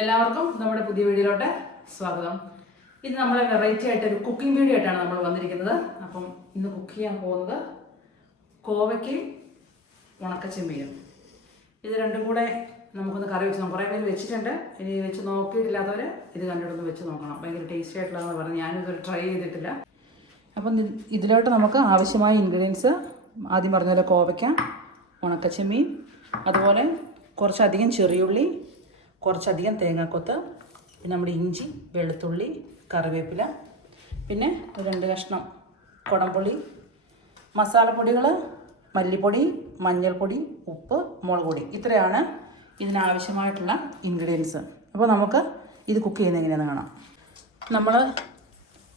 എല്ലാവർക്കും നമ്മുടെ പുതിയ വീഡിയോയിലോട്ട് സ്വാഗതം. ഇത് നമ്മളെ വെറൈറ്റി ആയിട്ട് ഒരു കുക്കിംഗ് വീഡിയോ ആയിട്ടാണ് നമ്മൾ വന്നിരിക്കുന്നത്. അപ്പം ഇന്ന് കുക്ക് ചെയ്യാൻ പോകുന്നത് കോവയ്ക്കയും ഉണക്കച്ചെമ്മീനും. ഇത് രണ്ടും കൂടെ നമുക്കൊന്ന് കറി വെച്ച് നോക്കാം. കുറേ പേര് വെച്ചിട്ടുണ്ട്. ഇനി വെച്ച് നോക്കിയിട്ടില്ലാത്തവർ ഇത് കണ്ടിട്ടൊന്ന് വെച്ച് നോക്കണം. ഭയങ്കര ടേസ്റ്റി ആയിട്ടുള്ളതെന്ന് പറഞ്ഞ് ഞാനിതൊരു ട്രൈ ചെയ്തിട്ടില്ല. അപ്പം ഇത് ഇതിലോട്ട് നമുക്ക് ആവശ്യമായ ഇൻഗ്രീഡിയൻസ് ആദ്യം പറഞ്ഞ പോലെ കോവയ്ക്ക ഉണക്കച്ചെമ്മീൻ അതുപോലെ കുറച്ചധികം ചെറിയുള്ളി കുറച്ചധികം തേങ്ങാക്കൊത്ത് പിന്നെ നമ്മുടെ ഇഞ്ചി വെളുത്തുള്ളി കറിവേപ്പില പിന്നെ രണ്ട് കഷ്ണം കുടംപുളി മസാലപ്പൊടികൾ മല്ലിപ്പൊടി മഞ്ഞൾപ്പൊടി ഉപ്പ് മുളക് പൊടി. ഇത്രയാണ് ഇതിനാവശ്യമായിട്ടുള്ള ഇൻഗ്രീഡിയൻസ് അപ്പോൾ നമുക്ക് ഇത് കുക്ക് ചെയ്യുന്നത് എങ്ങനെയാണെന്ന് കാണാം. നമ്മൾ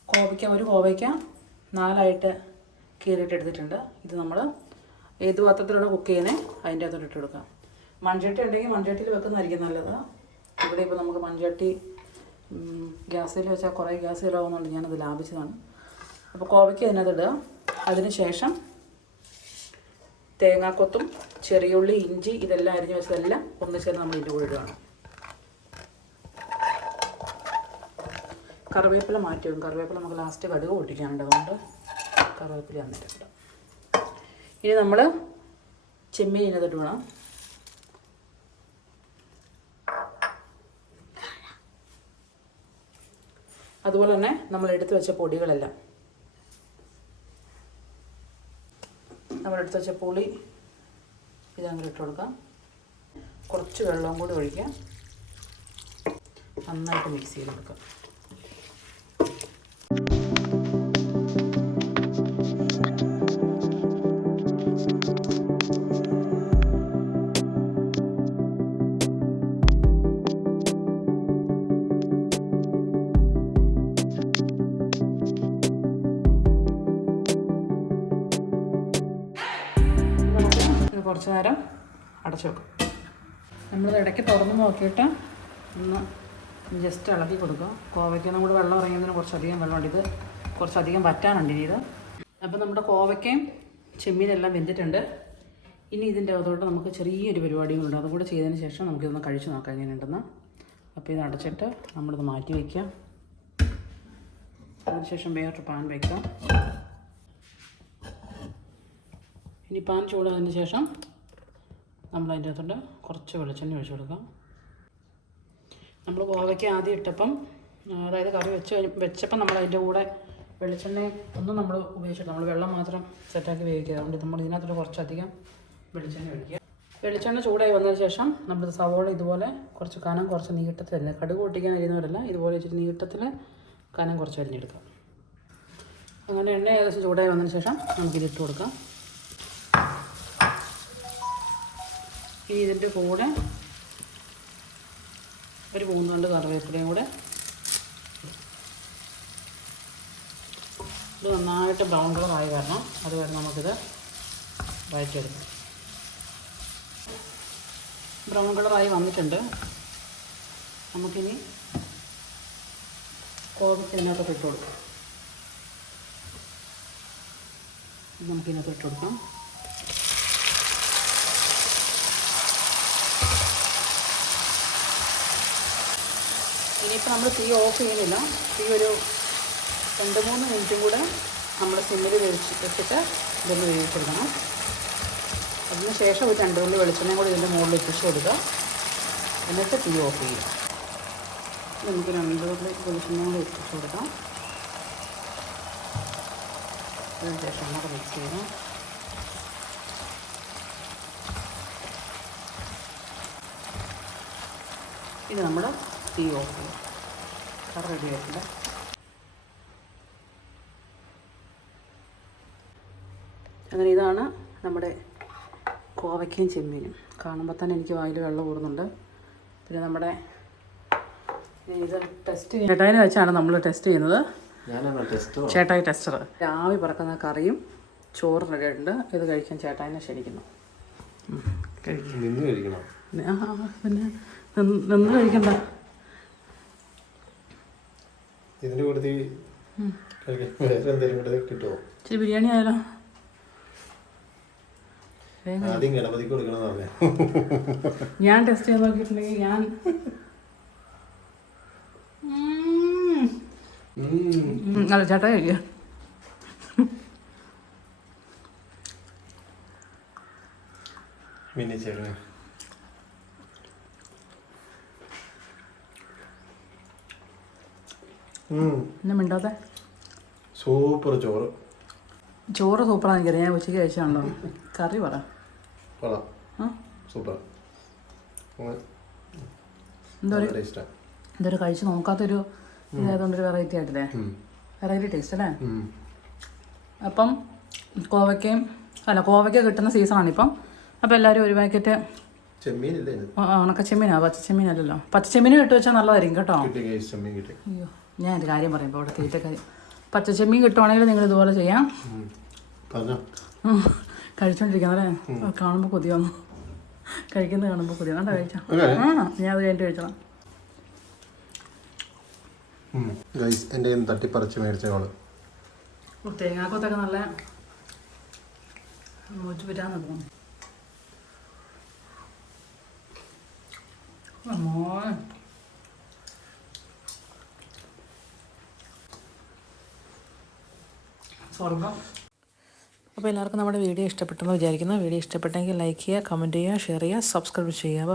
കോവയ്ക്ക ഒരു കോവയ്ക്ക നാലായിട്ട് കീറിയിട്ട് എടുത്തിട്ടുണ്ട്. ഇത് നമ്മൾ ഏത് പാത്രത്തിലാണ് കുക്ക് ചെയ്യുന്നത് അതിന്റെ അകത്തോട്ട് ഇട്ട് കൊടുക്കാം. മൺചട്ടി ഉണ്ടെങ്കിൽ മൺചട്ടിയിൽ വെക്കുന്നതായിരിക്കും നല്ലത്. ഇവിടെ ഇപ്പോൾ നമുക്ക് മൺചട്ടി ഗ്യാസിൽ വെച്ചാൽ കുറേ ഗ്യാസ് ചിലവാകുന്നുണ്ട്. ഞാനത് ലാഭിച്ചതാണ്. അപ്പോൾ കോവയ്ക്ക് അതിനകത്ത് ഇടുക. അതിന് ശേഷം തേങ്ങാക്കൊത്തും ചെറിയുള്ളി ഇഞ്ചി ഇതെല്ലാം അരിഞ്ഞ് വെച്ചതെല്ലാം ഒന്നിച്ചേർന്ന് നമ്മൾ ഇതിന്റെ കൂടെ ഇടുകയാണ്. കറിവേപ്പില മാറ്റി വെക്കും. കറിവേപ്പില നമുക്ക് ലാസ്റ്റ് കടുക് പൊട്ടിക്കാനുണ്ട്. അതുകൊണ്ട് കറിവേപ്പില അന്നിട്ട് ഇനി നമ്മൾ ചെമ്മീൻ ഇതിനകത്തോട്ട് വേണം അതുപോലെ തന്നെ നമ്മൾ എടുത്തു വെച്ച പൊടികളെല്ലാം. നമ്മൾ എടുത്തു വെച്ച പുളി ഇതങ്ങനെ ഇട്ട് കൊടുക്കാം. കുറച്ച് വെള്ളവും കൂടി ഒഴിക്കാം. നന്നായിട്ട് മിക്സ് ചെയ്ത് കൊടുക്കാം അടച്ചു വെക്കും നമ്മൾ ഇടയ്ക്ക് തുറന്ന് നോക്കിയിട്ട് ഒന്ന് ജസ്റ്റ് ഇളക്കി കൊടുക്കും. കോവയ്ക്കൊന്നും നമ്മൾ വെള്ളം ഇറങ്ങിയതിന് കുറച്ചധികം വെള്ളമുണ്ട് ഇത് കുറച്ചധികം വറ്റാനുണ്ട് ഇനി ഇത്. അപ്പോൾ നമ്മുടെ കോവയ്ക്കയും ചെമ്മീനെല്ലാം വെന്തിട്ടുണ്ട്. ഇനി ഇതിന്റെ അകത്തോട്ട് നമുക്ക് ചെറിയൊരു പരിപാടികളുണ്ട് അതുകൂടെ ചെയ്തതിന് ശേഷം നമുക്കിതൊന്ന് കഴിച്ചു നോക്കാം എങ്ങനെയുണ്ടെന്ന്. അപ്പോൾ ഇത് അടച്ചിട്ട് നമ്മളിത് മാറ്റി വയ്ക്കാം അതിനുശേഷം വേറൊരു പാൻ വയ്ക്കാം ഇനി പാൻ ചൂടായതിന് ശേഷം നമ്മൾ അതിന്റെ അകത്തോട്ട് കുറച്ച് വെളിച്ചെണ്ണ ഒഴിച്ച് കൊടുക്കാം. നമ്മൾ കോവയ്ക്ക് ആദ്യം ഇട്ടപ്പം അതായത് കറി വെച്ച് വെച്ചപ്പം നമ്മൾ അതിന്റെ കൂടെ വെളിച്ചെണ്ണ ഒന്നും നമ്മൾ ഉപയോഗിച്ചിട്ട് നമ്മൾ വെള്ളം മാത്രം സെറ്റാക്കി വേവിക്കുക. അതുകൊണ്ട് നമ്മൾ ഇതിനകത്തോട്ട് കുറച്ചധികം വെളിച്ചെണ്ണ ഒഴിക്കുക. വെളിച്ചെണ്ണ ചൂടായി വന്നതിന് ശേഷം നമ്മൾ സവോള ഇതുപോലെ കുറച്ച് കനം കുറച്ച് നീട്ടത്തിൽ തന്നെ കടുക് പൊട്ടിക്കാൻ അരിയുന്നവരല്ല ഇതുപോലെ വെച്ചിട്ട് നീട്ടത്തിൽ കനം കുറച്ച് അരിഞ്ഞെടുക്കാം. അങ്ങനെ എണ്ണ ഏകദേശം ചൂടായി വന്നതിന് ശേഷം നമുക്കിത് ഇട്ട് കൊടുക്കാം. ഇനി ഇതിന്റെ കൂടെ ഒരു മൂന്ന് രണ്ട് കറിവേപ്പിലയും കൂടെ. ഇത് നന്നായിട്ട് ബ്രൗൺ കളറായി വരണം. അതുവരെ നമുക്കിത് വഴറ്റിയെടുക്കാം. ബ്രൗൺ കളറായി വന്നിട്ടുണ്ട്. നമുക്കിനി കോവിച്ച് ഇതിനകത്തോട്ട് ഇട്ട് കൊടുക്കാം. നമുക്കിതിനകത്ത് ഇട്ട് കൊടുക്കാം. ഇനിയിപ്പോൾ നമ്മൾ തീ ഓഫ് ചെയ്യുന്നില്ല. തീ ഒരു രണ്ട് മൂന്ന് മിനിറ്റും കൂടെ നമ്മൾ സിമ്മിൽ വെച്ച് വെച്ചിട്ട് ഇതൊന്ന് വേവിച്ചെടുക്കണം. അതിന് ശേഷം ഒരു രണ്ട് തുള്ളി വെളിച്ചെണ്ണയും കൂടി ഇതിന്റെ മുകളിൽ എത്തിച്ച് കൊടുക്കുക. എന്നിട്ട് തീ ഓഫ് ചെയ്യുക. നമുക്ക് രണ്ട് തുള്ളി വെളിച്ചെണ്ണയും കൂടി എത്തിച്ച് കൊടുക്കാം. അതിന് ശേഷം നമുക്ക് മിക്സ് ചെയ്യാം ഇനി നമ്മൾ തീ ഓഫ് ചെയ്യും റെഡി ആയിട്ടുണ്ട് അങ്ങനെ ഇതാണ് നമ്മുടെ കോവയ്ക്കയും ചെമ്മീനും. കാണുമ്പോൾ തന്നെ എനിക്ക് വായിൽ വെള്ളം ഊറുന്നുണ്ട്. പിന്നെ നമ്മുടെ ഇത് ടെസ്റ്റ് ചേട്ടായിനെ വെച്ചാണ് നമ്മൾ ടെസ്റ്റ് ചെയ്യുന്നത്. ചേട്ടായി ടെസ്റ്റർ രാവി പറക്കുന്ന കറിയും ചോറ് റെഡി ആയിട്ടുണ്ട്. ഇത് കഴിക്കാൻ ചേട്ടായിനെ ക്ഷണിക്കുന്നു. കഴിക്കാം. പിന്നെ നിന്ന് കഴിക്കണ്ട. ഇതിന്റെ കൂടുതൽ വേറെ എന്തെങ്കിലും കൂടുതൽ കിട്ടുമോ ഇച്ചിരി ബിരിയാണി ആയാലോ? ആദ്യം ഗണപതിക്ക് കൊടുക്കണം പറഞ്ഞാ. ഞാൻ ടെസ്റ്റ് ചെയ്ത് നോക്കിയിട്ടുണ്ടെങ്കിൽ ഞാൻ നല്ല ചേട്ടാ കഴിക്കുക മിനി ചേട്ടന്. എന്നെ മിണ്ടാത്തെ സൂപ്പർ ചോറ്. ചോറ് സൂപ്പറാണ് എനിക്കറിയാം. ഞാൻ ഉച്ചയ്ക്ക് കഴിച്ചാണല്ലോ കറി പറ. സൂപ്പർ. എന്തൊരു ഇതൊരു കഴിച്ച് നോക്കാത്തൊരു ഇതായതുകൊണ്ടൊരു വെറൈറ്റി ആയിട്ടില്ലേ? വെറൈറ്റി ടേസ്റ്റ് അല്ലേ? അപ്പം കോവയ്ക്കയും അല്ല കോവയ്ക്ക കിട്ടുന്ന സീസണാണ് ഇപ്പം. അപ്പം എല്ലാവരും ഒരു പാക്കറ്റ് ഇത്? ഉണക്കച്ചെമ്മീനാ? പച്ചച്ചെമ്മീനല്ലല്ലോ. പച്ചച്ചെമ്മീനും ഇട്ട് വെച്ചാൽ നല്ലതായിരിക്കും കിട്ടി. അയ്യോ. ഞാൻ ഒരു കാര്യം പറയുമ്പോൾ അവിടെ തീറ്റ കാര്യം. പച്ചച്ചെമ്മീൻ കിട്ടുവാണെങ്കിൽ നിങ്ങൾ ഇതുപോലെ ചെയ്യാം. കഴിച്ചോണ്ടിരിക്കുന്നല്ലേ കാണുമ്പോൾ കൊതി വന്നു. കഴിക്കുന്നത് കാണുമ്പോൾ കൊതി വന്നു. കഴിച്ചാ? ഞാൻ അത് കഴിഞ്ഞിട്ട് കഴിച്ചോളാം. എന്റെ തട്ടിപ്പറിച്ച് മേടിച്ചോൾ തേങ്ങാക്കൊത്തൊക്കെ നല്ല വരാന്ന് തോന്നുന്നു ആ, മോനെ സ്വർഗം. അപ്പോൾ എല്ലാവർക്കും നമ്മുടെ വീഡിയോ ഇഷ്ടപ്പെട്ടെന്ന് വിചാരിക്കുന്നു. വീഡിയോ ഇഷ്ടപ്പെട്ടെങ്കിൽ ലൈക്ക് ചെയ്യുക കമന്റ് ചെയ്യുക ഷെയർ ചെയ്യുക സബ്സ്ക്രൈബ് ചെയ്യുക.